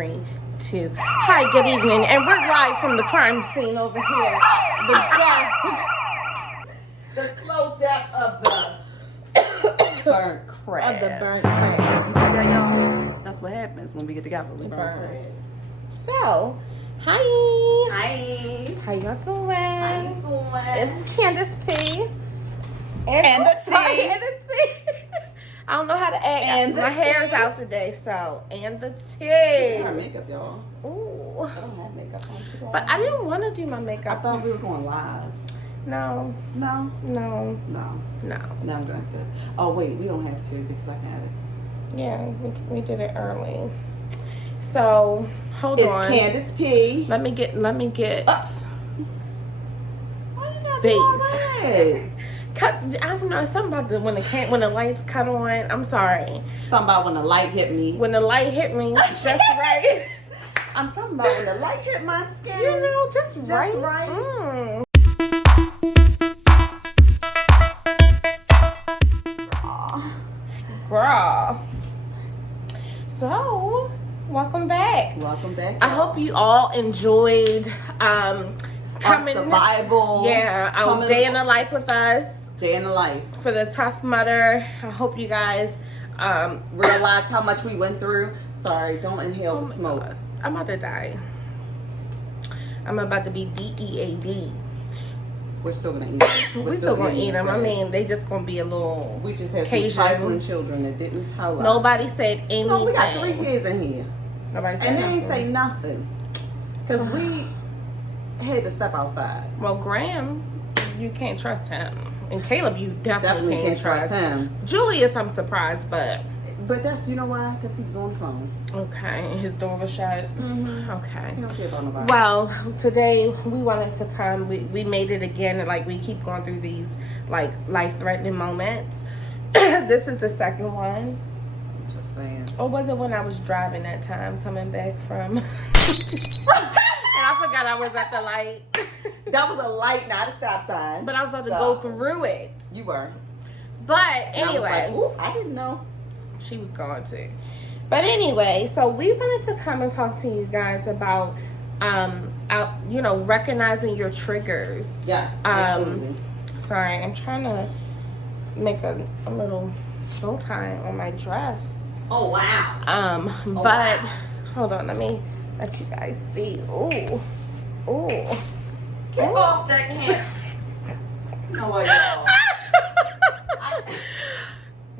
3, 2. Hi, good evening, and we're live from the crime scene over here. The death, the slow death of the burnt crab. of the burnt crab. You see that, y'all? That's what happens when we get together. We burn crabs. So, hi. Hi. How y'all doing? How you doing? It's Candace P. And the T. And the T. I don't know how to act. And the my T. hair's out today, so and the T. I have makeup, y'all. Ooh. I don't have makeup on today. But I didn't want to do my I makeup. thought we were going live. No. No. No. No. No. No, I'm good. Oh wait, we don't have to because I had it. Yeah, we did it early. So hold on. It's Candace P. Let me get. Ups. Why you got Base. all that? Cut. I don't know. Something about when the lights cut on. I'm sorry. Something about when the light hit me. When the light hit me, just right. I'm talking about when the light hit my skin. You know, just right. right. Girl. So, welcome back. Welcome back. I hope you all enjoyed our coming. survival. Yeah, our day in the life with us. Day in the life. For the Tough Mudder. I hope you guys Realized how much we went through. Sorry, don't inhale the smoke. God. I'm about to die. I'm about to be DEAD. We're still gonna eat them. We're still gonna eat them. I crabs. mean, they just gonna be a little. We just had Cajun. some trifling children that didn't tell us. Nobody said anything. No, we got 3 kids in here, Nobody said and they ain't nothing. say nothing, cause we had to step outside. Well, Graham, you can't trust him, and Caleb, you definitely Can't trust him. Julius, I'm surprised, but that's you know why? Cause he was on the phone. okay, his door was shut. Mm-hmm. Okay. He don't care about nobody. Well, today we wanted to come. We made it again, and like we keep going through these like life-threatening moments. This is the second one. Just saying. Or was it when I was driving that time coming back from? And I forgot I was at the light. That was a light, not a stop sign. But I was about to go through it. You were. But And anyway. I was like, ooh, I didn't know. She was gone too. But anyway, so we wanted to come and talk to you guys about, recognizing your triggers. Yes, absolutely. Sorry, I'm trying to make a little bow tie on my dress. Oh, wow. But hold on, let me let you guys see. Ooh. Get off that camera. No, what, y'all?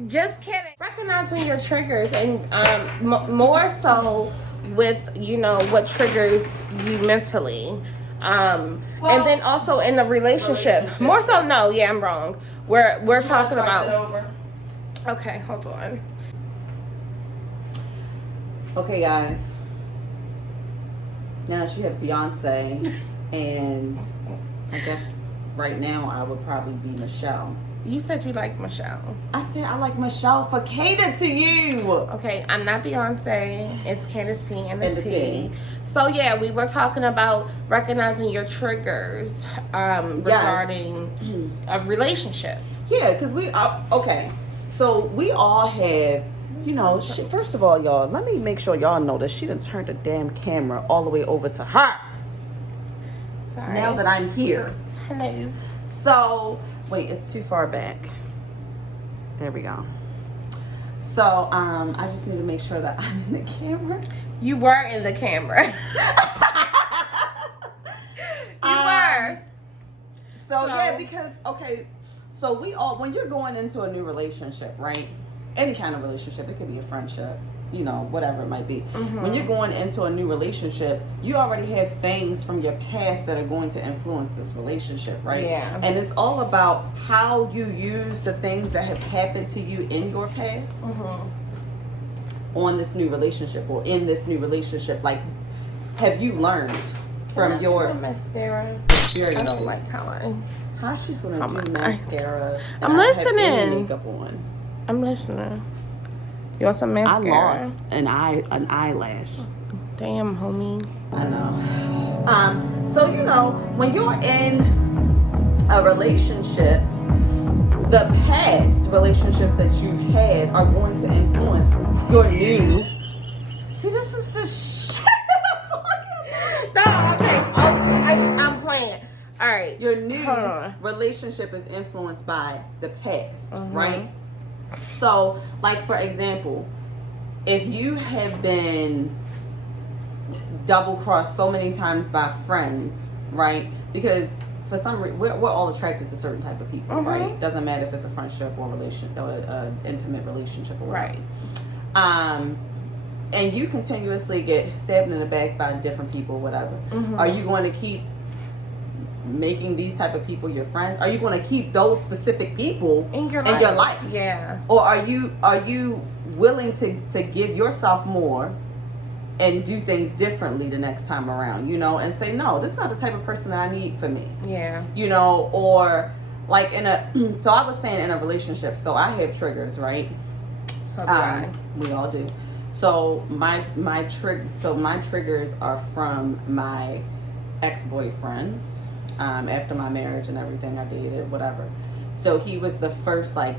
Just kidding. Recognizing your triggers and more so with, what triggers you mentally. And then also in a relationship. More so, no, yeah, I'm wrong. We're talking about. Okay, hold on. Okay, guys. Now that you have Beyonce, and I guess right now I would probably be Michelle. You said you like Michelle. I said I like Michelle for cater to you. Okay, I'm not Beyonce. It's Candace P and the And the T. T. So yeah, we were talking about recognizing your triggers regarding a relationship. Yeah, because we are, okay. So we all have, first of all, y'all, let me make sure y'all know that she done turned the damn camera all the way over to her. Sorry. Now that I'm here. Hello. So, wait, it's too far back. There we go. So, I just need to make sure that I'm in the camera. You were in the camera. You were. So, yeah, because, okay, so we all, when you're going into a new relationship, right? Any kind of relationship, it could be a friendship, whatever it might be. Mm-hmm. When you're going into a new relationship, you already have things from your past that are going to influence this relationship, right? Yeah. And it's all about how you use the things that have happened to you in your past on this new relationship or in this new relationship. Like, have you learned from your mascara? experiences? I don't like color. How she's gonna do my mascara? and I'm not have any listening. makeup on. I'm listening. You want some mascara? I lost an eyelash. Damn, homie. I know. So when you're in a relationship, the past relationships that you've had are going to influence your new See, this is the shit I'm talking about. No, okay. Oh, I'm playing. All right. Your new Hold on. relationship is influenced by the past, right? So, like, for example, if you have been double crossed so many times by friends, right? Because for some reason, we're all attracted to certain type of people, right? Doesn't matter if it's a friendship or intimate relationship or whatever. Right. And you continuously get stabbed in the back by different people, whatever. Are you going to keep making these type of people your friends? Are you going to keep those specific people in your life? Yeah. Or are you willing to give yourself more and do things differently the next time around, you know, and say, no, this is not the type of person that I need for me. Yeah. You know, or like so I was saying in a relationship, so I have triggers, right? So do I. We all do. So my triggers are from my ex-boyfriend. After my marriage and everything, I dated, whatever. So he was the first like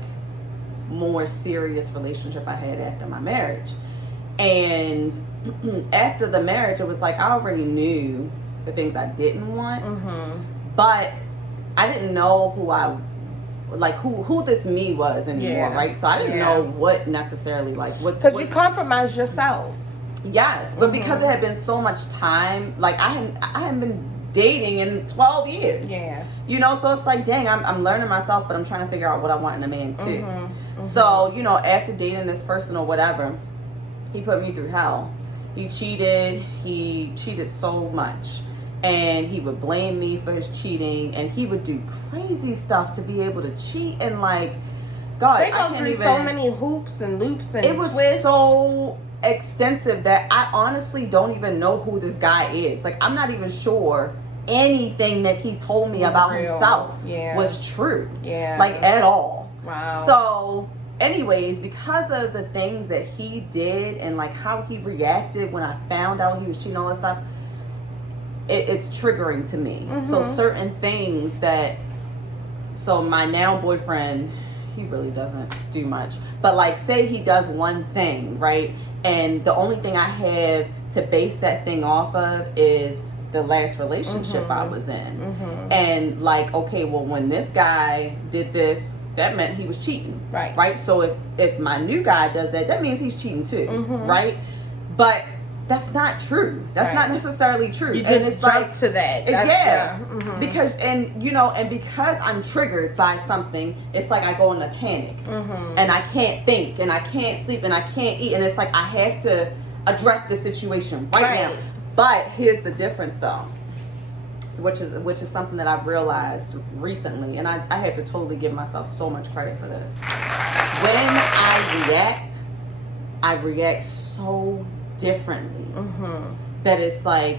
more serious relationship I had after my marriage. And after the marriage, it was like I already knew the things I didn't want, but I didn't know who this me was anymore, right? So I didn't know what necessarily because you compromised yourself. Yes, but because it had been so much time, like I hadn't been dating in 12 years. Yeah. You know, so it's like, dang, I'm learning myself, but I'm trying to figure out what I want in a man too. So, you know, after dating this person or whatever, he put me through hell. He cheated so much. And he would blame me for his cheating, and he would do crazy stuff to be able to cheat, and like, God, they go through so many hoops and loops and it was twists. So extensive that I honestly don't even know who this guy is. Like, I'm not even sure anything that he told me about himself was true. Yeah. Like, at all. Wow. So, anyways, because of the things that he did and like how he reacted when I found out he was cheating, all that stuff, it's triggering to me. So certain things so my now boyfriend, he really doesn't do much, but like, say he does one thing, right? And the only thing I have to base that thing off of is the last relationship I was in. And like, okay, well, when this guy did this, that meant he was cheating. Right. So if my new guy does that, that means he's cheating too. Right. But that's not true. That's not necessarily true. You just jump to that. Because, and you know, and because I'm triggered by something, it's like I go into panic. And I can't think, and I can't sleep, and I can't eat, and it's like I have to address the situation right now. But here's the difference, though. So which is something that I've realized recently, and I have to totally give myself so much credit for this. When I react so differently that it's like,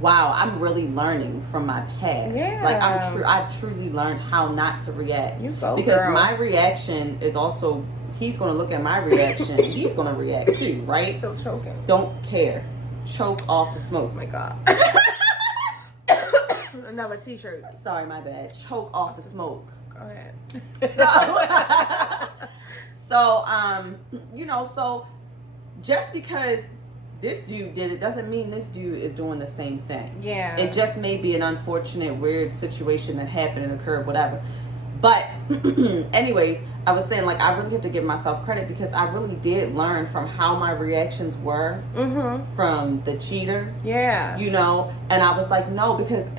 wow, I'm really learning from my past. Like I've truly learned how not to react. Because girl. My reaction is also, he's going to look at my reaction and he's going to react too, right? Still choking. Don't care. Choke off the smoke. Oh my God. Another t-shirt. Sorry, my bad. Choke off the smoke. Go ahead. So, you know, so just because this dude did it doesn't mean this dude is doing the same thing. Yeah. It just may be an unfortunate, weird situation that happened and occurred, whatever. But anyways, I was saying, like, I really have to give myself credit because I really did learn from how my reactions were from the cheater. Yeah. You know, and I was like, no, because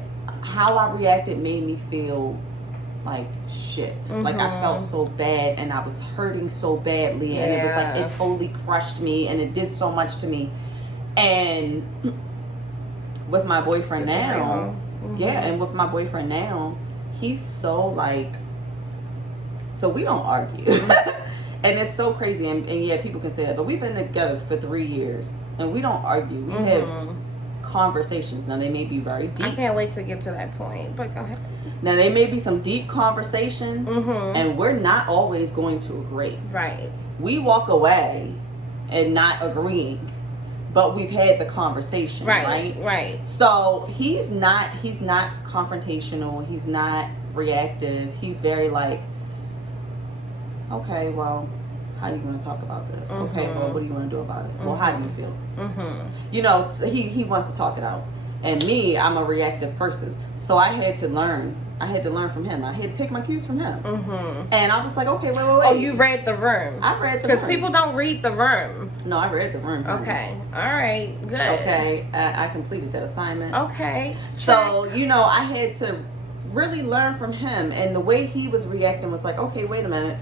how I reacted made me feel like shit. Like I felt so bad and I was hurting so badly and it was like it totally crushed me and it did so much to me. And with my boyfriend now, and with my boyfriend now, he's so like, so we don't argue. And it's so crazy, and yeah, people can say that, but we've been together for 3 years and we don't argue. We have conversations. Now they may be very deep. I can't wait to get to that point, but go ahead. Now they may be some deep conversations and we're not always going to agree. Right. We walk away and not agreeing, but we've had the conversation, right? Right. So he's not confrontational, he's not reactive. He's very like, okay, well, how do you want to talk about this? Okay, well, what do you want to do about it? Well, how do you feel? Mm-hmm. You know, he wants to talk it out. And me, I'm a reactive person. So I had to learn. I had to learn from him. I had to take my cues from him. Mm-hmm. And I was like, okay, wait. Oh, you read The Room. I read The Room. Because people don't read The Room. No, I read The Room. Okay. All right. Good. Okay. I completed that assignment. Okay. So, you know, I had to really learn from him. And the way he was reacting was like, okay, wait a minute.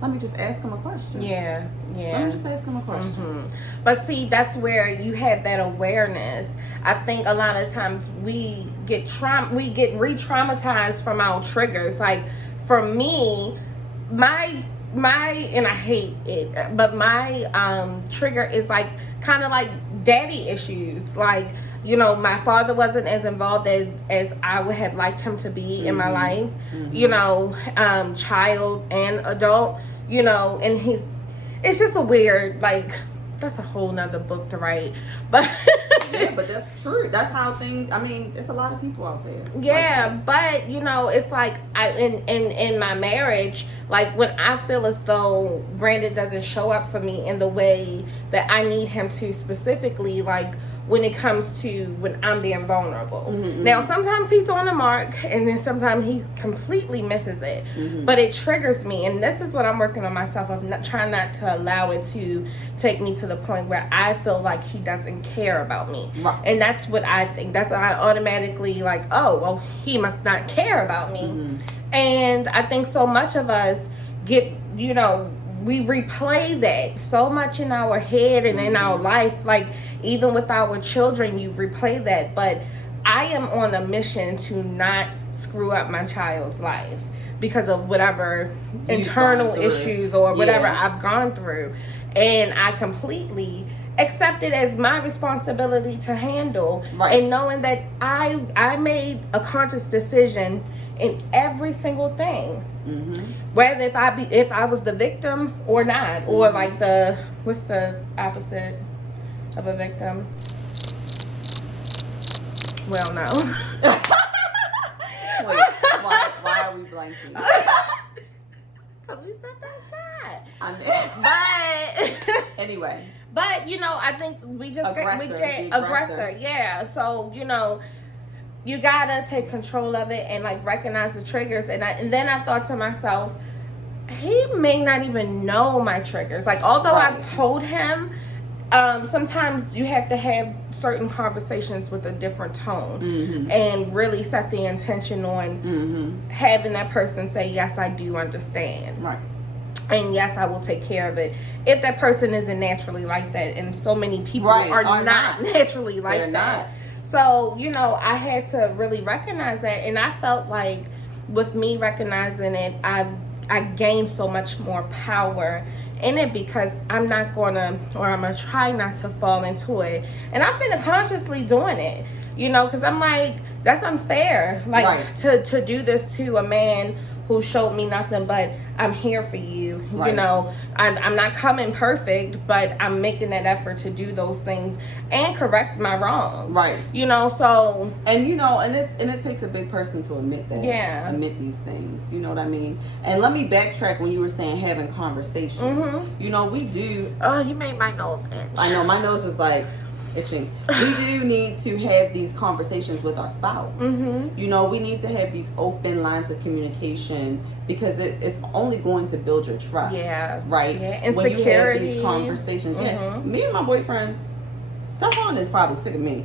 Let me just ask him a question. Yeah. Let me just ask him a question. Mm-hmm. But see, that's where you have that awareness. I think a lot of times we get re-traumatized from our triggers. Like for me, my and I hate it, but my trigger is like kind of like daddy issues. Like, you know, my father wasn't as involved as I would have liked him to be in my life. You know, child and adult. You know, and it's just a weird, like, that's a whole nother book to write. But yeah, but that's true. That's how things, I mean, there's a lot of people out there. Yeah, but you know, it's like in my marriage, like when I feel as though Brandon doesn't show up for me in the way that I need him to, specifically like when it comes to when I'm being vulnerable. Now sometimes he's on the mark and then sometimes he completely misses it. But it triggers me, and this is what I'm working on myself of trying not to allow it to take me to the point where I feel like he doesn't care about me. Right. And that's what I think. That's why I automatically like, oh, well, he must not care about me. And I think so much of us get, you know, we replay that so much in our head and in our life. Like even with our children, you replay that. But I am on a mission to not screw up my child's life because of whatever internal issues or whatever I've gone through. And I completely accept it as my responsibility to handle. And knowing that I made a conscious decision in every single thing. Whether if I was the victim or not, or like what's the opposite of a victim? Well, no. Wait, why are we blanking? Because we stepped outside. I mean, but anyway. But you know, I think we just aggressor. Yeah. So you know, you gotta take control of it and like recognize the triggers. And then I thought to myself, he may not even know my triggers. Like although I've told him, sometimes you have to have certain conversations with a different tone and really set the intention on having that person say, yes, I do understand. Right. And yes, I will take care of it. If that person isn't naturally like that, and so many people are not naturally like that. So, you know, I had to really recognize that. And I felt like with me recognizing it, I gained so much more power in it because I'm going to try not to fall into it. And I've been consciously doing it, you know, because I'm like, that's unfair. Like to do this to a man who showed me nothing but I'm here for you. You know, I'm not coming perfect, but I'm making that effort to do those things and correct my wrongs. You know, so and you know, and it takes a big person to admit that. Admit these things. You know what I mean? And let me backtrack when you were saying having conversations. You know, we do. Oh, you made my nose itch. I know my nose is like itching. We do need to have these conversations with our spouse. You know, we need to have these open lines of communication because it's only going to build your trust. Right? And when security. you have these conversations. Me and my boyfriend, Stephon is probably sick of me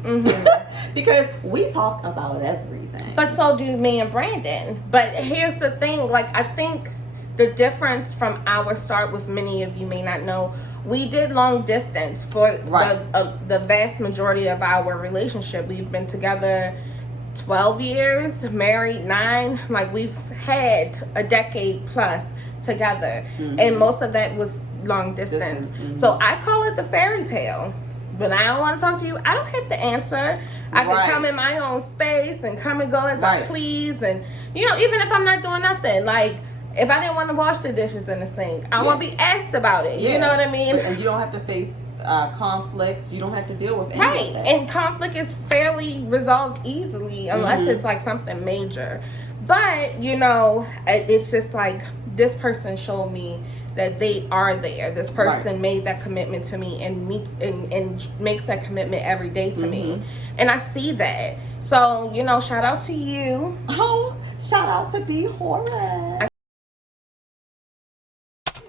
because we talk about everything. But so do me and Brandon. But here's the thing, like I think the difference from our start, with many of you may not know, we did long distance for the vast majority of our relationship. We've been together 12 years, married 9. Like we've had a decade plus together, and most of that was long distance. So I call it the fairy tale. When I don't want to talk to you, I don't have to answer. I can come in my own space and come and go as I please, and you know, even if I'm not doing nothing, like. If I didn't want to wash the dishes in the sink, I won't be asked about it. You know what I mean? And you don't have to face conflict. You don't have to deal with any of that. And conflict is fairly resolved easily unless it's like something major. But, you know, it's just like this person showed me that they are there. This person made that commitment to me and meets and makes that commitment every day to me. And I see that. So, you know, shout out to you. Oh, shout out to B Horace.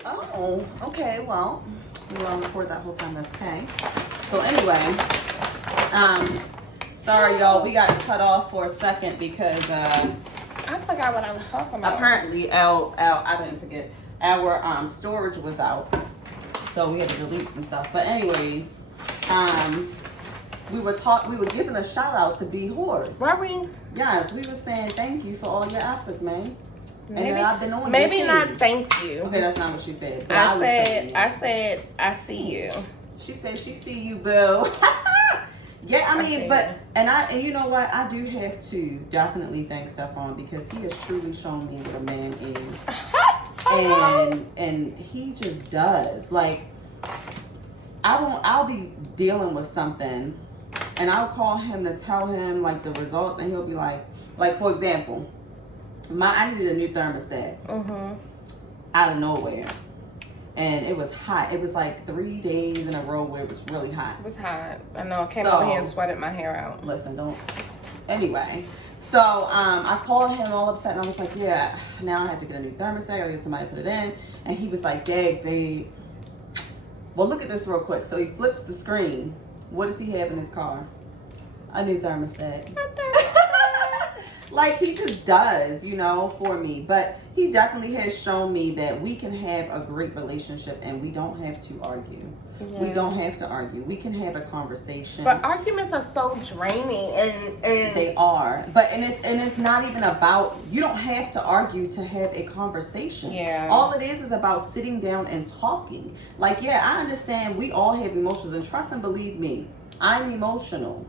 Oh, okay, well, we were on record that whole time, that's okay. So anyway, sorry y'all, we got cut off for a second because I forgot what I was talking about. apparently I didn't forget, our storage was out, so we had to delete some stuff. But anyways, we were giving a shout out to B Horace. Were we? Yes, we were saying thank you for all your efforts, man. And then I've been on maybe this not too. thank you. Okay, that's not what she said. But I said I see you. She said she see you, Bill. Yeah, I mean, and you know what? I do have to definitely thank Stefan because he has truly shown me what a man is. and he just does. Like, I'll be dealing with something and I'll call him to tell him like the results and he'll be like for example, I needed a new thermostat out of nowhere. And it was hot. It was like 3 days in a row where it was really hot. It was hot. I know. I came over here and sweated my hair out. Listen, don't. Anyway, so I called him all upset and I was like, yeah, now I have to get a new thermostat. I gotta get somebody to put it in. And he was like, Dag, babe. Well, look at this real quick. So he flips the screen. What does he have in his car? A new thermostat. Like, he just does, you know, for me. But he definitely has shown me that we can have a great relationship and we don't have to argue. Yeah. We don't have to argue. We can have a conversation. But arguments are so draining and they are. But and it's not even about, you don't have to argue to have a conversation. Yeah. All it is about sitting down and talking. Like, yeah, I understand we all have emotions, and trust and believe me, I'm emotional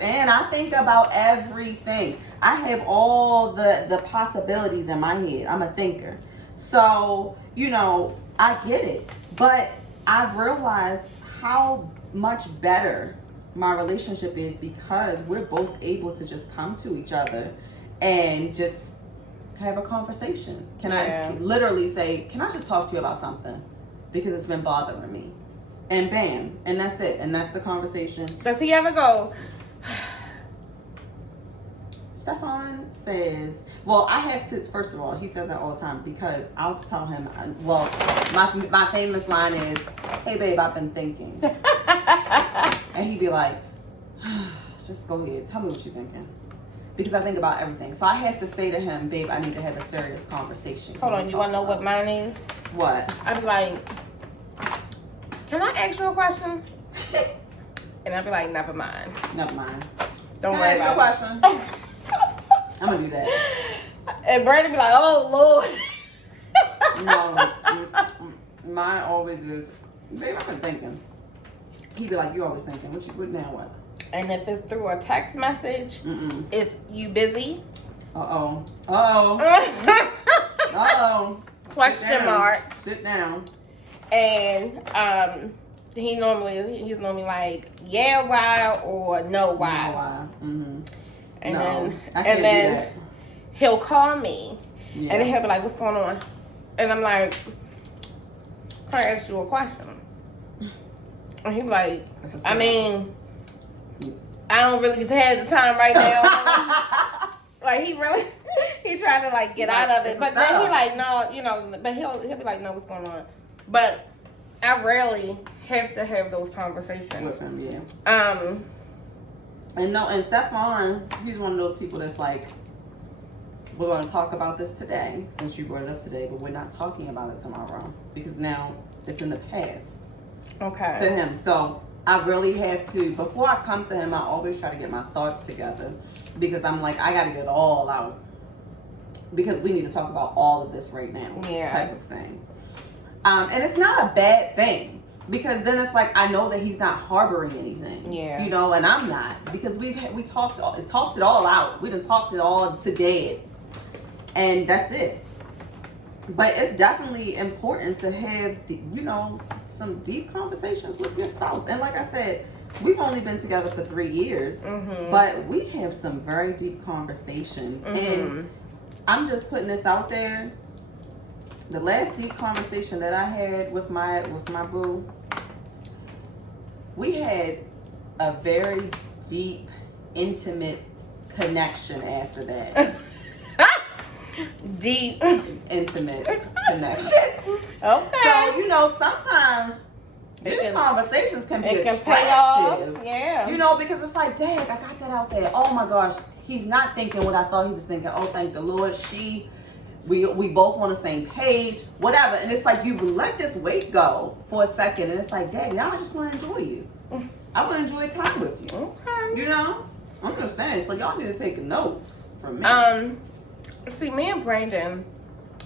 and I think about everything. I have all the possibilities in my head. I'm a thinker. So, you know, I get it. But I've realized how much better my relationship is because we're both able to just come to each other and just have a conversation. I literally say, can I just talk to you about something? Because it's been bothering me. And bam, and that's it. And that's the conversation. Does he ever go? Stefan says, well, I have to, first of all, he says that all the time because I'll tell him, well, my famous line is, hey, babe, I've been thinking. And he'd be like, just go ahead. Tell me what you're thinking. Because I think about everything. So I have to say to him, babe, I need to have a serious conversation. Hold on, you want to know what mine is? What? I'd be like, can I ask you a question? And I'd be like, never mind. Never mind. Don't worry about it. Can I ask you a question? I'm going to do that. And Brandon be like, oh, Lord. No, mine always is, babe, I've been thinking. He'd be like, you always thinking. What now what? And if it's through a text message, it's you busy? Uh-oh. Uh-oh. Uh-oh. Question mark. Sit down. And he's normally like, yeah, why, or no, why. No, why. Mm-hmm. And then he'll call me, and then he'll be like, what's going on? And I'm like, can I ask you a question? And he'll be like, I mean, I don't really have the time right now. Like, he tried to like get out of it, but then he like, no, you know, but he'll be like, no, what's going on? But I rarely have to have those conversations with him. Yeah. And Stefan, he's one of those people that's like, we're going to talk about this today, since you brought it up today, but we're not talking about it tomorrow because now it's in the past. Okay. To him, so I really have to. Before I come to him, I always try to get my thoughts together because I'm like, I got to get it all out because we need to talk about all of this right now. Yeah. Type of thing. And it's not a bad thing because then it's like I know that he's not harboring anything. Yeah. You know, and I'm not because we talked it all out. We done talked it all to dead, and that's it. But it's definitely important to have some deep conversations with your spouse. And like I said, we've only been together for 3 years, but we have some very deep conversations. And I'm just putting this out there. the last deep conversation that I had with my boo, we had a very deep, intimate connection after that. Deep. Intimate connection. Okay. So, you know, sometimes these conversations can be it can attractive. pay off. Yeah. You know, because it's like, dang, I got that out there. Oh my gosh, he's not thinking what I thought he was thinking. Oh, thank the Lord. We both on the same page, whatever. And it's like you let this weight go for a second, and it's like, dang, now I just want to enjoy you. I want to enjoy time with you. Okay. You know, I'm just saying. So y'all need to take notes from me. See, me and Brandon,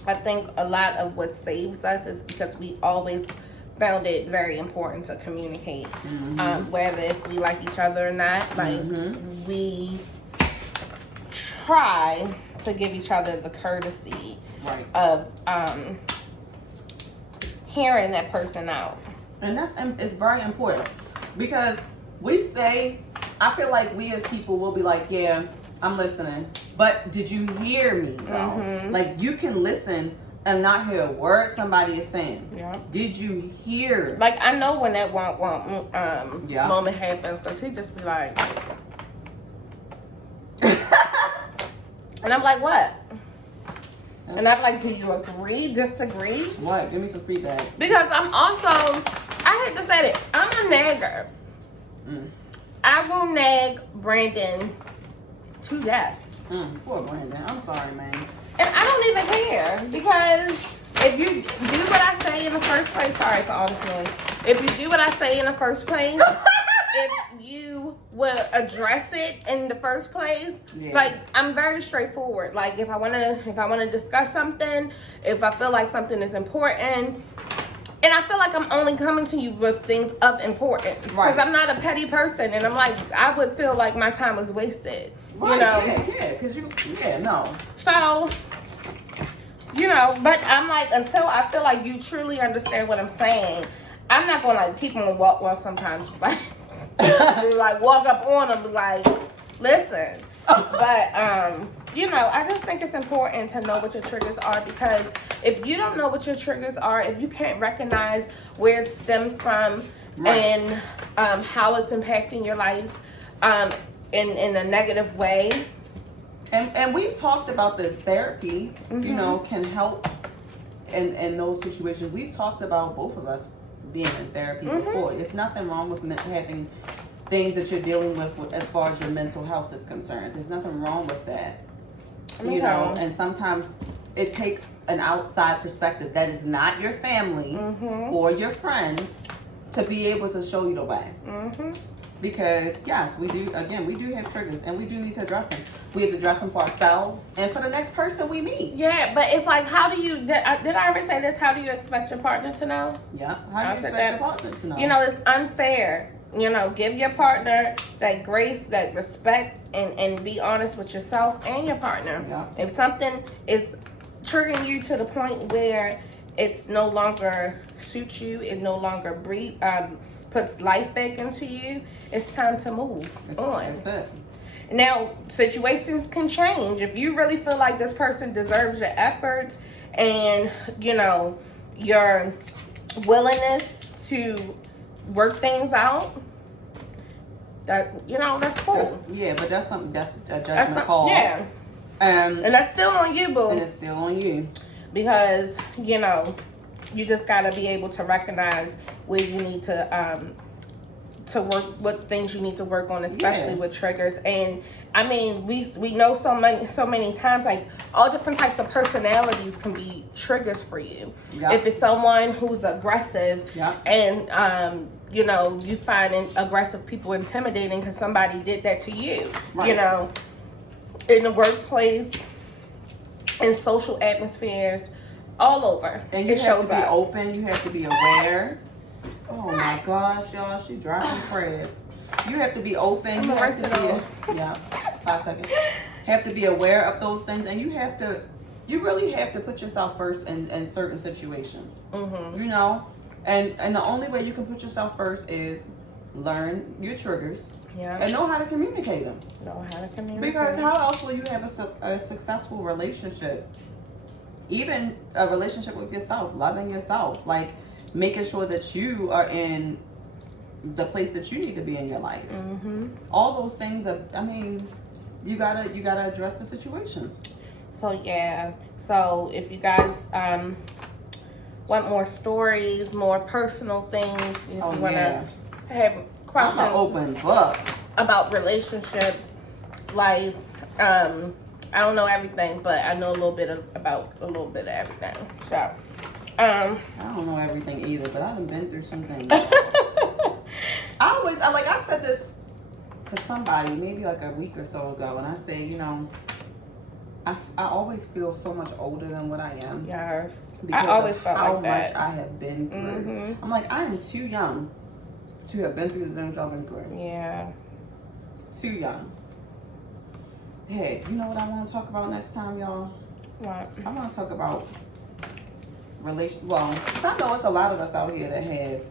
I think a lot of what saves us is because we always found it very important to communicate, whether if we like each other or not. Like we try to give each other the courtesy of hearing that person out, and it's very important because we say, I feel like we as people will be like, yeah, I'm listening, but did you hear me though? Like you can listen and not hear a word somebody is saying. Yeah. Did you hear? Like I know when that moment happens, because he just be like, and I'm like, what? And I'm like, do you agree, disagree? What? Give me some feedback. Because I'm also, I hate to say it, I'm a nagger. I will nag Brandon to death. Poor Brandon. I'm sorry, man. And I don't even care, because if you do what I say in the first place, sorry for all this noise. If you do what I say in the first place, if you will address it in the first place, like I'm very straightforward. Like if I wanna discuss something, if I feel like something is important, and I feel like I'm only coming to you with things of importance, because I'm not a petty person, and I'm like, I would feel like my time was wasted. Right, you know? Yeah, because no. So, you know, but I'm like, until I feel like you truly understand what I'm saying, I'm not gonna like keep on walk. Well, sometimes like, like walk up on them, like, listen. But you know, I just think it's important to know what your triggers are, because if you don't know what your triggers are, if you can't recognize where it stemmed from and how it's impacting your life in a negative way. And we've talked about this. Therapy, you know, can help in those situations. We've talked about, both of us being in therapy before. There's nothing wrong with having things that you're dealing with as far as your mental health is concerned. There's nothing wrong with that. You know, and sometimes it takes an outside perspective that is not your family or your friends to be able to show you the way. Because yes, we do have triggers, and we do need to address them. We have to address them for ourselves and for the next person we meet. Yeah, but it's like, how do you, did I ever say this? How do you expect your partner to know? Yeah, how do you expect your partner to know? You know, it's unfair. You know, give your partner that grace, that respect, and be honest with yourself and your partner. Yeah. If something is triggering you to the point where it's no longer suits you, it no longer puts life back into you, it's time to move on. That's it. Now, situations can change. If you really feel like this person deserves your efforts and, you know, your willingness to work things out, that, you know, that's cool. But that's something, that's a judgment call. Yeah. And that's still on you, boo. And it's still on you. Because, you know, you just got to be able to recognize where you need to work, what things you need to work on, especially with triggers. And I mean, we know so many times, like, all different types of personalities can be triggers for you. Yep. If it's someone who's aggressive, and you know, you find aggressive people intimidating because somebody did that to you. You know, in the workplace, in social atmospheres, all over. And you have to be open. You have to be aware. Oh my gosh, y'all, she dropping crabs. You have to be open. You have to be 5 seconds. Have to be aware of those things, and you really have to put yourself first in certain situations. You know, and the only way you can put yourself first is learn your triggers and know how to communicate them. Know how to communicate. Because how else will you have a successful relationship even a relationship with yourself, loving yourself, like making sure that you are in the place that you need to be in your life. All those things are, I mean, you gotta address the situations. So yeah, so if you guys want more stories, more personal things, if you want to have I'm questions an open book about relationships, life, I don't know everything, but I know about a little bit of everything. So, I don't know everything either, but I done been through some things. I said this to somebody maybe like a week or so ago, and I said, you know, I always feel so much older than what I am. Yes, Because I always of felt how like that. much I have been through. I'm like, I am too young to have been through the things I've been through. Yeah. Too young. Hey, you know what I want to talk about next time, y'all? What? I want to talk about because I know it's a lot of us out here that have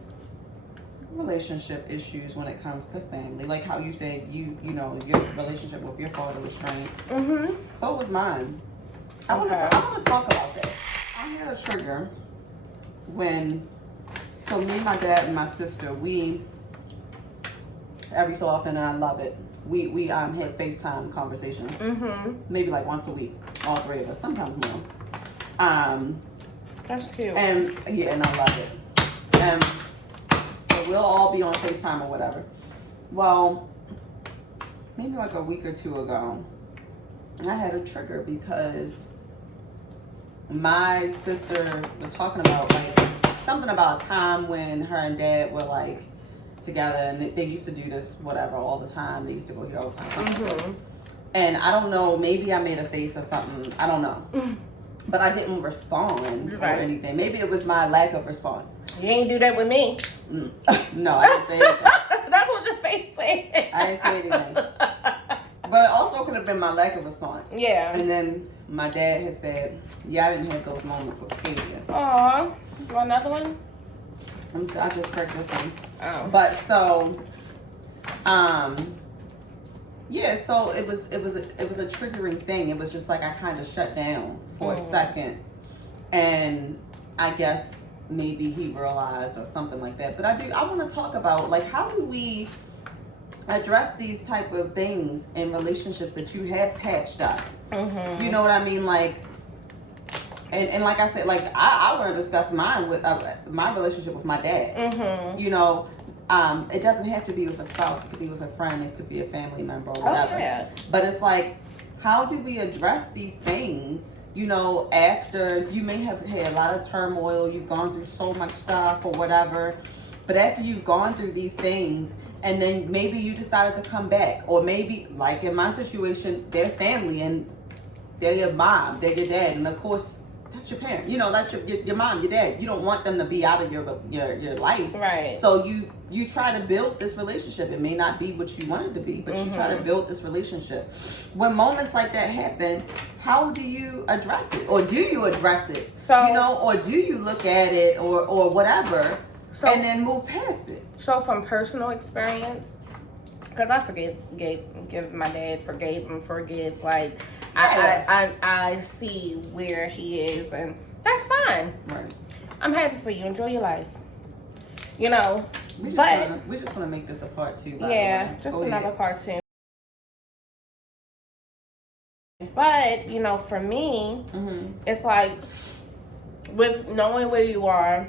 relationship issues when it comes to family. Like how you said you know, your relationship with your father was strained. So was mine. I want to talk about that. I had a trigger so me, my dad, and my sister, we every so often, and I love it, we had FaceTime conversations. Maybe like once a week, all three of us, sometimes more. That's cute. And I love it. And so we'll all be on FaceTime or whatever. Well, maybe like a week or two ago, I had a trigger because my sister was talking about like something about a time when her and dad were like together, and they used to do this whatever all the time. They used to go here all the time. And I don't know, maybe I made a face or something. I don't know. But I didn't respond or anything. Maybe it was my lack of response. You ain't do that with me. No, I didn't say anything. That's what your face said. I didn't say anything. But it also could have been my lack of response. Yeah. And then my dad had said, yeah, I didn't have those moments with Tavia. Aw. You want another one? I just heard this one. Oh. But so, yeah, so it was a triggering thing. It was just like I kind of shut down for a second, and I guess maybe he realized or something like that. But I want to talk about like how do we address these type of things in relationships that you have patched up. You know what I mean? Like, and like I said, like I want to discuss mine with my relationship with my dad. You know. It doesn't have to be with a spouse. It could be with a friend. It could be a family member or whatever. Oh, yeah. But it's like, how do we address these things, you know, after you may have had a lot of turmoil, you've gone through so much stuff or whatever, but after you've gone through these things and then maybe you decided to come back, or maybe, like in my situation, they're family and they're your mom, they're your dad, and of course, that's your parent. You know, that's your mom, your dad. You don't want them to be out of your life. Right. So you try to build this relationship. It may not be what you want it to be, but you try to build this relationship. When moments like that happen, how do you address it? Or do you address it? So, you know, or do you look at it or whatever and then move past it? So from personal experience, because I forgive my dad, forgive. Like, I see where he is, and that's fine. Right. I'm happy for you. Enjoy your life. You know, We just want to make this a part 2. Just another part 2. But, you know, for me, it's like with knowing where you are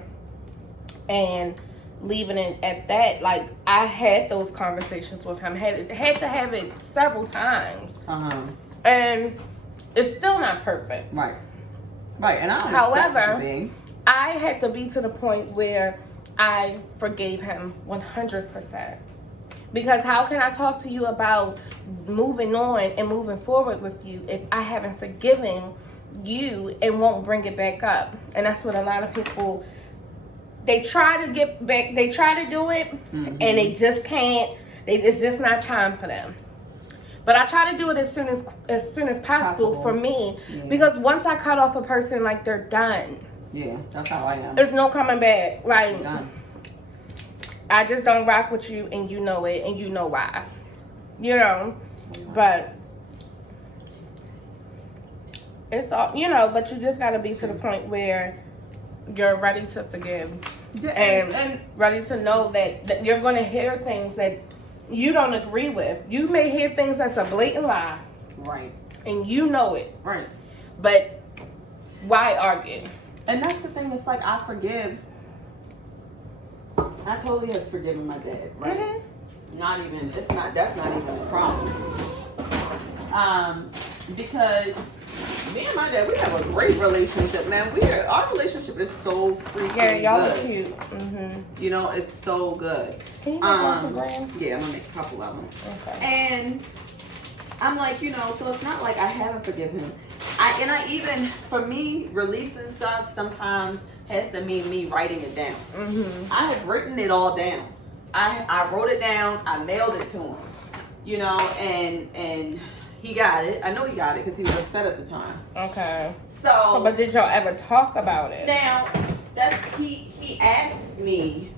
and leaving it at that, like I had those conversations with him, had to have it several times. And it's still not perfect. Right. And I don't However, expect it to be. I had to be to the point where I forgave him 100%. Because how can I talk to you about moving on and moving forward with you if I haven't forgiven you and won't bring it back up? And that's what a lot of people, they try to get back, they try to do it, and they just can't. It's just not time for them. But I try to do it as soon as possible for me, because once I cut off a person, like they're done. Yeah, that's how I am. There's no coming back. Like, done. I just don't rock with you, and you know it, and you know why. You know, but It's all, you know, but you just got to be to the point where you're ready to forgive and ready to know that you're going to hear things that you don't agree with. You may hear things that's a blatant lie. Right. And you know it. Right. But why argue? And that's the thing. It's like I forgive. I totally have forgiven my dad. Right. Mm-hmm. That's not even a problem. Because me and my dad, we have a great relationship, man. Our relationship is so freaking y'all good. are cute. Mm-hmm. You know, it's so good. Can you make one for Graham? Yeah, I'm gonna make a couple of them. Okay. And I'm like, you know, so it's not like I haven't forgiven him. For me, releasing stuff sometimes has to mean me writing it down. Mm-hmm. I have written it all down. I wrote it down. I mailed it to him. You know, and he got it. I know he got it because he was upset at the time. Okay. So but did y'all ever talk about it? Now, he asked me,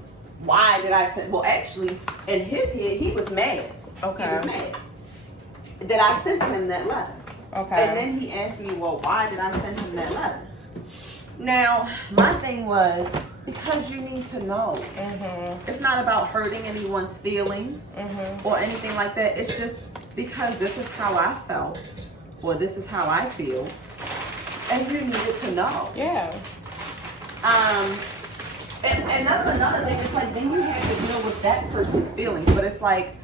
why did I send? Well, actually, in his head, he was mad. Okay. He was mad that I sent him that letter. Okay. And then he asked me, well, why did I send him that letter? Now, my thing was, because you need to know. Mm-hmm. It's not about hurting anyone's feelings or anything like that. It's just because this is how I felt or this is how I feel. And you needed to know. Yeah. And that's another thing. It's like, then you have to deal with that person's feelings. But it's like,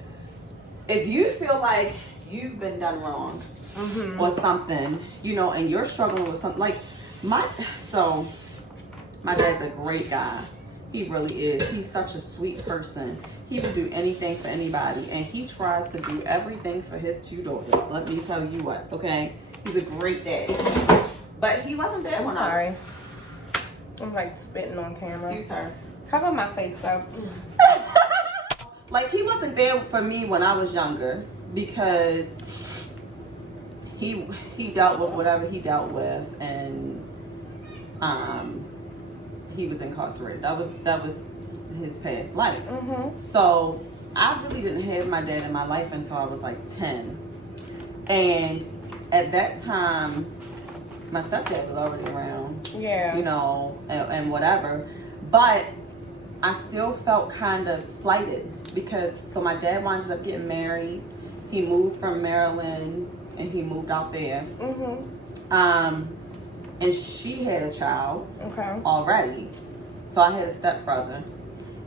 if you feel like you've been done wrong or something, you know, and you're struggling with something, like my dad's a great guy. He really is. He's such a sweet person. He would do anything for anybody, and he tries to do everything for his two daughters. Let me tell you what, okay? He's a great dad. But he wasn't there when sorry. I'm like spitting on camera. Excuse her. Cover my face up. Like, he wasn't there for me when I was younger because he dealt with whatever he dealt with, and he was incarcerated. That was his past life. So I really didn't have my dad in my life until I was like 10, and at that time my stepdad was already around. Yeah. You know, and whatever, but I still felt kind of slighted because so my dad wound up getting married. He moved from Maryland and he moved out there. And she had a child already. So I had a stepbrother.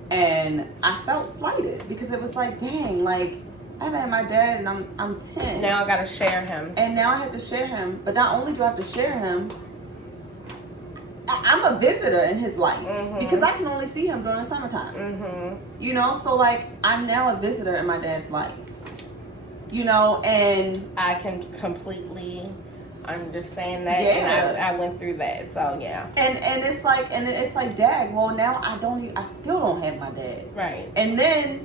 And I felt slighted because it was like, dang, like I've had my dad and I'm 10. Now I gotta share him. And now I have to share him. But not only do I have to share him, I'm a visitor in his life because I can only see him during the summertime. You know, so like I'm now a visitor in my dad's life. You know, and I can completely understand that. Yeah. And I went through that, so yeah. And it's like, Dad, well now I still don't have my dad. Right. And then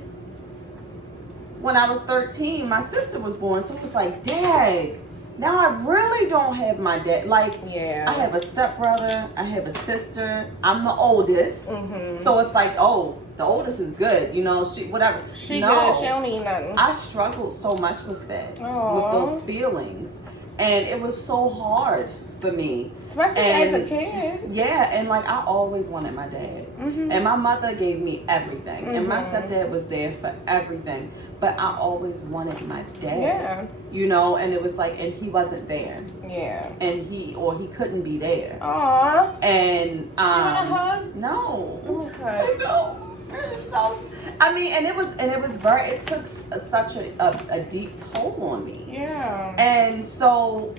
when I was 13, my sister was born, so it was like, Dad, now I really don't have my dad. Like, yeah. I have a stepbrother, I have a sister, I'm the oldest. So it's like, oh, the oldest is good, you know, she good, she don't need nothing. I struggled so much with that. Aww. With those feelings. And it was so hard for me. Especially as a kid. Yeah, and like I always wanted my dad. And my mother gave me everything. And my stepdad was there for everything. But I always wanted my dad. Yeah. You know, and it was like, and he wasn't there. Yeah. And he couldn't be there. Aww. And you want a hug? No. Okay. No. So, I mean, and it took such a deep toll on me. Yeah. And so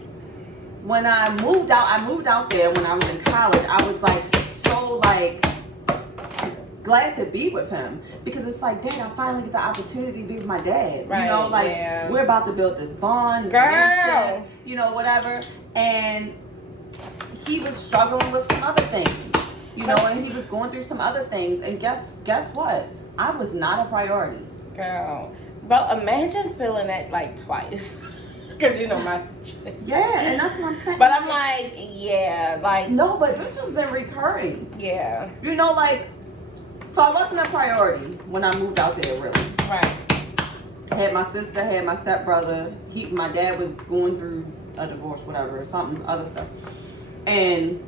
when I moved out there when I was in college, I was like so like glad to be with him because it's like, Dad, I finally get the opportunity to be with my dad. Right, you know, like we're about to build this bond, this friendship, you know, whatever. And he was struggling with some other things, you know, and he was going through some other things. And guess what? I was not a priority. Girl. But imagine feeling that like twice. Because you know my situation. Yeah, and that's what I'm saying. But I'm like, yeah, like. No, but this has been recurring. Yeah. You know, like, so I wasn't a priority when I moved out there, really. Right. I had my sister, had my stepbrother. My dad was going through a divorce, whatever, or something, other stuff. And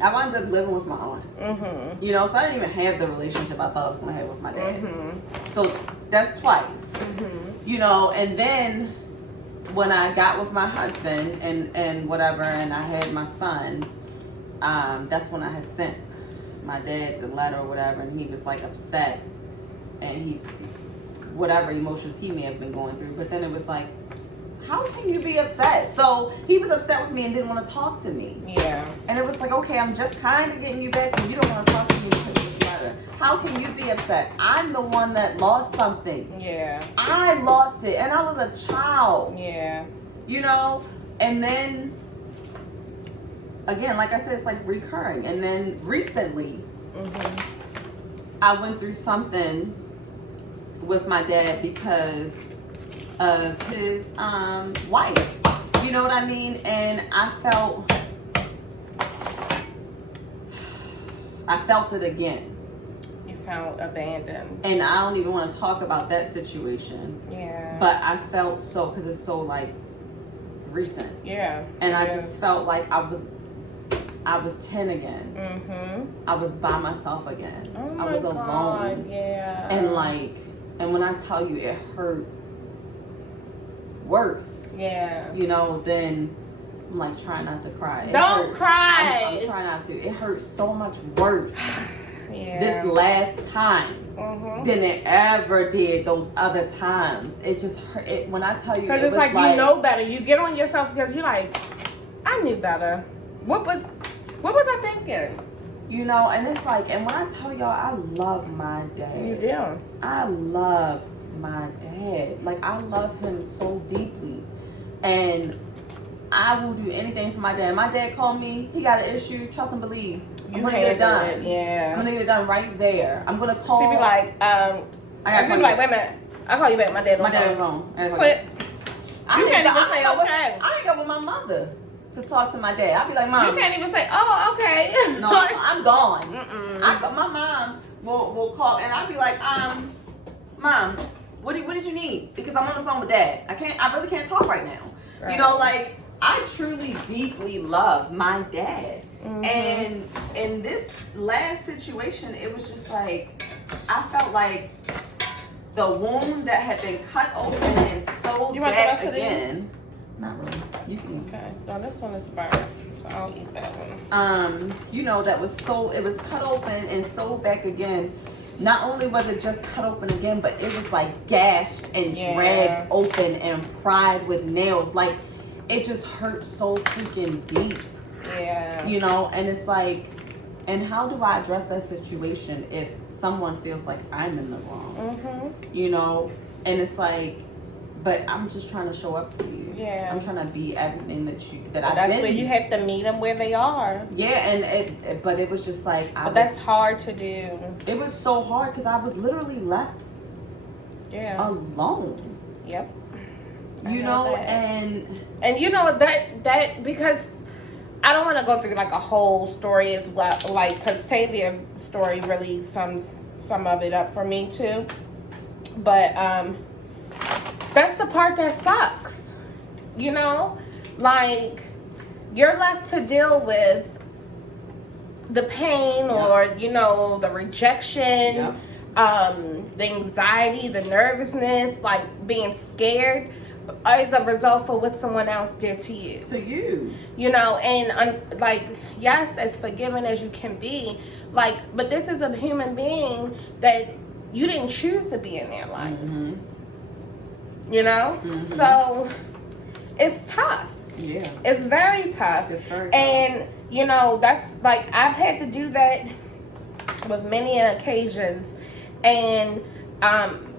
I wound up living with my aunt. Mm-hmm. You know, so I didn't even have the relationship I thought I was going to have with my dad. Mm-hmm. So that's twice. Mm-hmm. You know, and then when I got with my husband and whatever, and I had my son, that's when I had sent my dad the letter or whatever, and he was like upset, and he, whatever emotions he may have been going through, but then it was like, how can you be upset? So he was upset with me and didn't want to talk to me. Yeah. And it was like, okay, I'm just kind of getting you back, and you don't want to talk to me because of this letter. How can you be upset? I'm the one that lost something. Yeah. I lost it, and I was a child. Yeah. You know, and then again, like I said, it's like recurring. And then recently, I went through something with my dad because of his wife. You know what I mean? And I felt it again. You felt abandoned. And I don't even want to talk about that situation. Yeah. But I felt so, because it's so like recent. Yeah. And I just felt like I was 10 again. Mm-hmm. I was by myself again. Oh I my was God, alone. yeah. And when I tell you it hurt worse, yeah. you know, then I'm like trying not to cry. Don't cry. I'm trying not to. It hurt so much worse Yeah. this last time than it ever did those other times. It just hurt. When I tell you, because it it's was like you know better. You get on yourself because you're like, I knew better. What was I thinking? You know, and it's like, and when I tell y'all, I love my dad. You do. I love my dad. Like, I love him so deeply. And I will do anything for my dad. My dad called me. He got an issue. Trust and believe. I'm going to get it done. Yeah. I'm going to get it done right there. I'm going to call. She'd be like, she'd be like, wait a minute. I'll call you back. My dad was wrong. Clip. You can't even say okay. I ain't got with my mother to talk to my dad. I'll be like, Mom. You can't even say, oh, okay. No, I'm gone. My mom will call, and I'll be like, Mom, what did you need? Because I'm on the phone with Dad. I really can't talk right now. Right. You know, like, I truly, deeply love my dad. And in this last situation, it was just like, I felt like the wound that had been cut open and sewed back again. Not really. You can. Okay. No, this one is burnt, so I'll eat that one. You know, it was cut open and sewed back again. Not only was it just cut open again, but it was like gashed and dragged open and pried with nails. Like, it just hurt so freaking deep. Yeah. You know, and it's like, and how do I address that situation if someone feels like I'm in the wrong? You know, and it's like, but I'm just trying to show up for you. Yeah. I'm trying to be everything that I've been. That's where you have to meet them where they are. Yeah, but it was just like that's hard to do. It was so hard because I was literally left. Yeah. Alone. Yep. You know, and you know that because I don't want to go through like a whole story as well, like because Tavia's story really sums some of it up for me too. But that's the part that sucks. You know, like you're left to deal with the pain or you know the rejection, the anxiety, the nervousness, like being scared as a result for what someone else did to you. You know, and like, yes, as forgiving as you can be, like, but this is a human being that you didn't choose to be in their life. You know? So it's tough. Yeah. It's very tough. It's very tough. And, you know, that's like, I've had to do that with many occasions. And,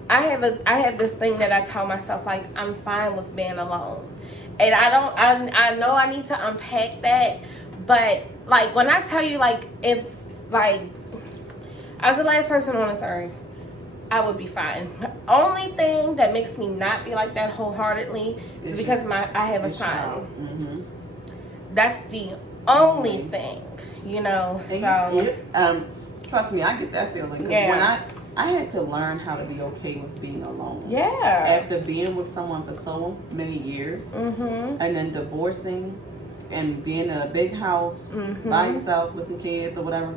I have this thing that I tell myself, like, I'm fine with being alone. And I know I need to unpack that, but like when I tell you, like, if like I was the last person on this earth, I would be fine. Only thing that makes me not be like that wholeheartedly is because I have a son. That's the only thing, you know. So trust me, I get that feeling. 'Cause I had to learn how to be okay with being alone. Yeah. After being with someone for so many years, Mm-hmm. and then divorcing, and being in a big house Mm-hmm. by yourself with some kids or whatever,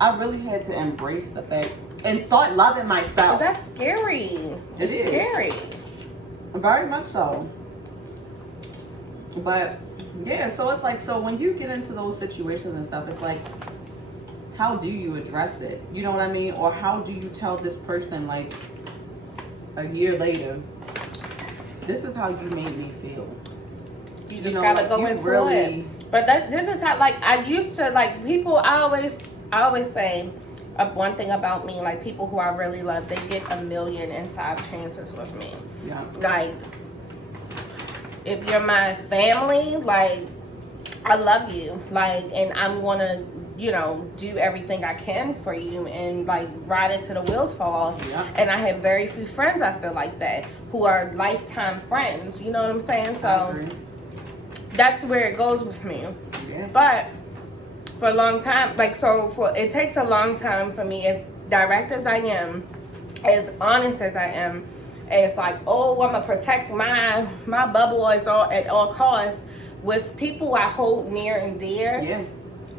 I really had to embrace the fact and start loving myself. But that's scary. It's is. scary. Very much so. But yeah, so it's like, so when you get into those situations and stuff, it's like, how do you address it? You know what I mean? Or how do you tell this person, like, a year later, this is how you made me feel? You just know, gotta like, go you into really- it. But this is how, like, I used to, like, people, I always say, one thing about me, like, people who I really love, they get 1,000,005 chances with me. Yeah. Like, if you're my family, like, I love you, like, and I'm gonna, you know, do everything I can for you and, like, ride it till the wheels fall off. Yeah. And I have very few friends, I feel like that, who are lifetime friends, you know what I'm saying? I So agree. that's where it goes with me. Yeah. But for a long time, like, it takes a long time for me, as direct as I am, as honest as I am, it's like, oh, I'm gonna protect my bubble at all costs. With people I hold near and dear, Yeah.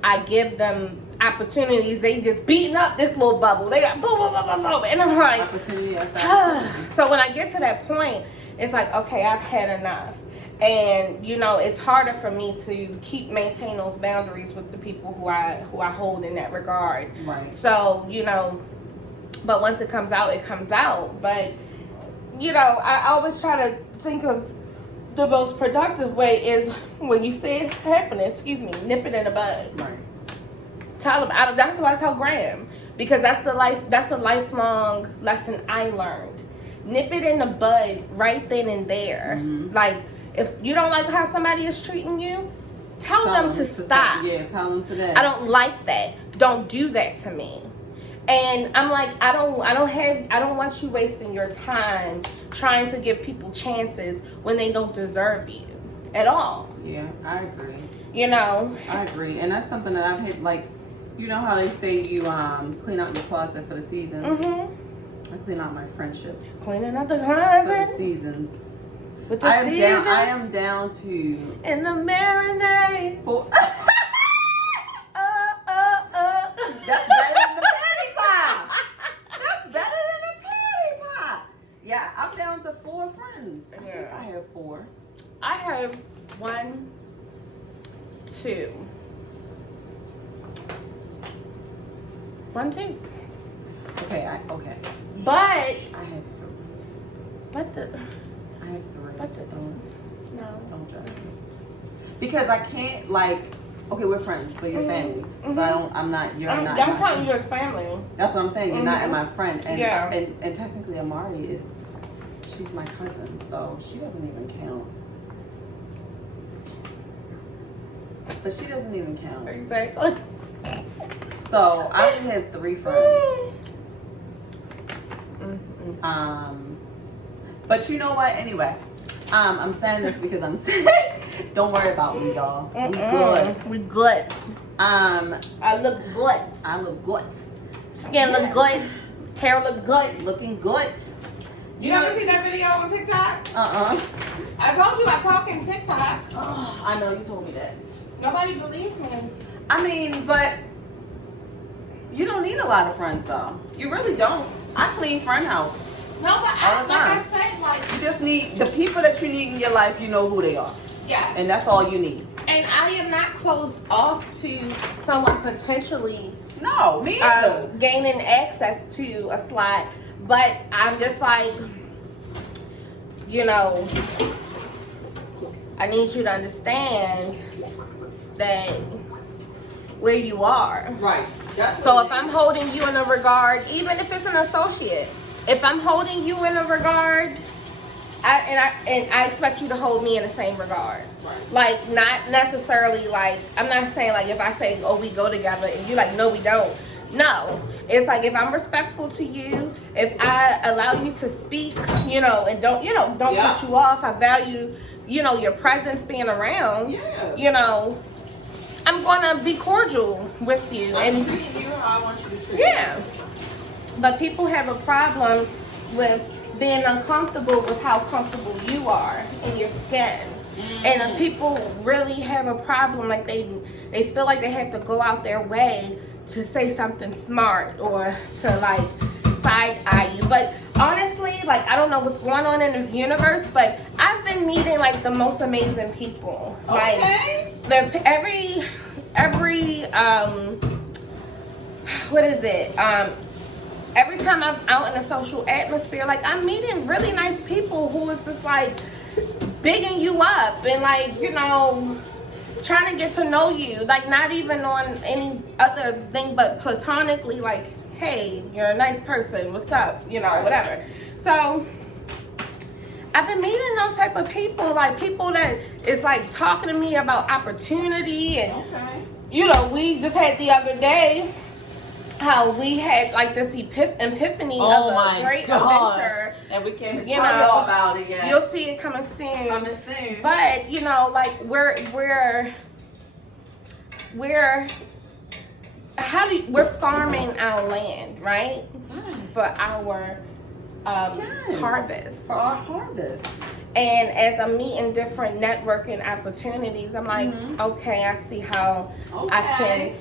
I give them opportunities. They just beating up this little bubble. They got boom, boom, boom, boom, boom, and I'm like, Opportunity after opportunity. so when I get to that point, it's like, okay, I've had enough. And, you know, it's harder for me to maintain those boundaries with the people who I hold in that regard. Right. So, you know, but once it comes out, it comes out. But, you know, I always try to think of the most productive way is when you see it happening, nip it in the bud. Right. Tell them. That's why I tell Graham, because that's the lifelong lesson I learned. Nip it in the bud right then and there. Mm-hmm. Like, if you don't like how somebody is treating you, tell them to stop. Yeah, tell them to that. I don't like that. Don't do that to me. And I'm like, I don't want you wasting your time trying to give people chances when they don't deserve you at all. Yeah, I agree. You know? I agree. And that's something that I've hit, like, you know how they say you clean out your closet for the seasons? Mm-hmm. I clean out my friendships Cleaning out the for the closet. Seasons. With the I seasons. am down to In the marinade. 4. That's That's better than the patty pie. That's better than the patty pie. Yeah, I'm down to 4 friends. I think Yeah. I have 4. I have 1, 2. 1, 2. Okay, But I have 3. what the I have 3. What the- no. Don't judge me. Because I can't, like, okay, we're friends, but you're family. So I'm not, you're not. I'm my counting friend. you as family. That's what I'm saying. You're not in my friend. And, Yeah. and technically Amari she's my cousin, so she doesn't even count. But she doesn't even count. Exactly. So I only have 3 friends. Mm-hmm. But you know what? Anyway, I'm saying this because I'm saying, don't worry about me, y'all. We good. We good. I look good. look good. Skin look good. Hair look good. Looking good. You ever see that video on TikTok? I told you I talk in TikTok. Oh, I know you told me that. Nobody believes me. I mean, but you don't need a lot of friends, though. You really don't. I clean friend house. No, but All the like I time. said, like, You just need the people that you need in your life. You know who they are, yes. and that's all you need. And I am not closed off to someone potentially No, me either. gaining access to a slot, but I'm just like, you know, I need you to understand that where you are. Right. That's So what if I'm holding you in a regard, even if it's an associate, if I'm holding you in a regard, I expect you to hold me in the same regard. Right. Like, not necessarily like, I'm not saying like if I say, oh, we go together, and you're like, no, we don't. No. It's like if I'm respectful to you, if I allow you to speak, you know, and don't Yeah. cut you off, I value, you know, your presence being around. Yeah. You know, I'm gonna be cordial with you I'm and treating you how I want you to treat yeah. But people have a problem with being uncomfortable with how comfortable you are in your skin. And people really have a problem, like they feel like they have to go out their way to say something smart or to like side eye you. But honestly, like I don't know what's going on in the universe, but I've been meeting like the most amazing people. Okay. Like every what is it? Every time I'm out in a social atmosphere, like I'm meeting really nice people who is just like bigging you up and like, you know, trying to get to know you, like not even on any other thing but platonically, like, hey, you're a nice person, what's up, you know, whatever. So I've been meeting those type of people, like people that is like talking to me about opportunity. And you know, we just had the other day how we had like this epiphany of a great adventure, and we can't you tell know, y'all about it yet. You'll see it coming soon. But you know, like we're farming our land, right? Nice. For our harvest. For our harvest. And as I'm meeting different networking opportunities, I'm like, okay, I see how I can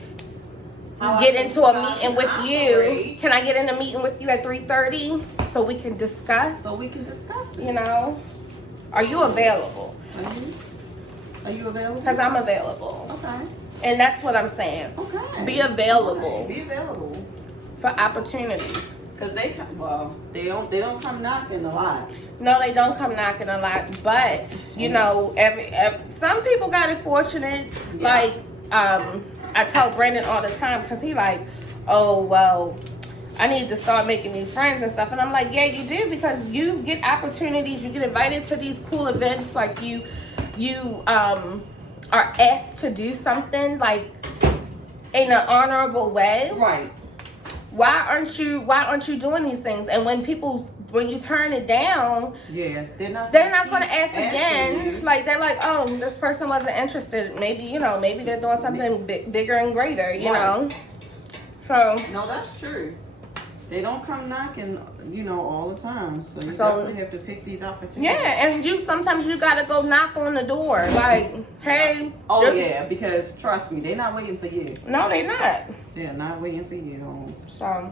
get into a meeting with you. Can I get in a meeting with you at 3:30 so we can discuss? It. You know, are you available? Are you available? Because I'm available. Okay. And that's what I'm saying. Okay. Be available. Right. Be available For opportunities. Because they don't come knocking a lot. No, they don't come knocking a lot. But you know, every some people got it fortunate. Yeah. Like I tell Brandon all the time because he like, oh well, I need to start making new friends and stuff. And I'm like, yeah, you do, because you get opportunities. You get invited to these cool events. Like you are asked to do something like in an honorable way. Right. Why aren't you doing these things? And when you turn it down, yeah, they're not going to ask again. You. Like they're like, oh, this person wasn't interested. Maybe maybe they're doing something bigger and greater. You know. So no, that's true. They don't come knocking, all the time. So you definitely have to take these opportunities. Yeah, and sometimes you gotta go knock on the door, like, hey. Oh yeah, because trust me, they're not waiting for you. No, they're not. They're not waiting for you. So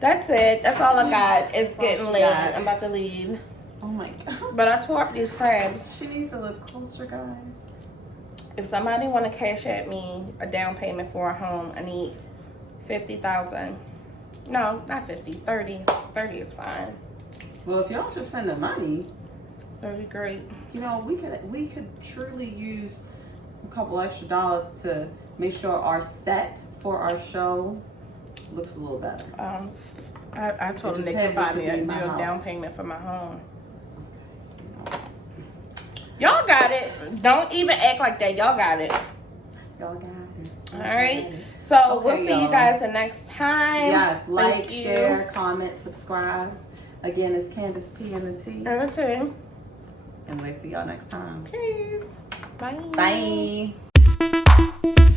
that's it. That's all I got. It's getting late. I'm about to leave. Oh my god. But I tore up these crabs. She needs to live closer, guys. If somebody want to cash at me a down payment for a home, I need $50,000. No, not 50. 30. 30 is fine. Well, if y'all just send the money, that'd be great. We could truly use a couple extra dollars to make sure our set for our show looks a little better. I told them they could buy me a down payment for my home. Y'all got it. Don't even act like that. Y'all got it. Y'all got it. All right. So we'll see you guys the next time. Yes, like, share, comment, subscribe. Again, it's Candace P and the T. And the T. And we'll see y'all next time. Peace. Bye. Bye.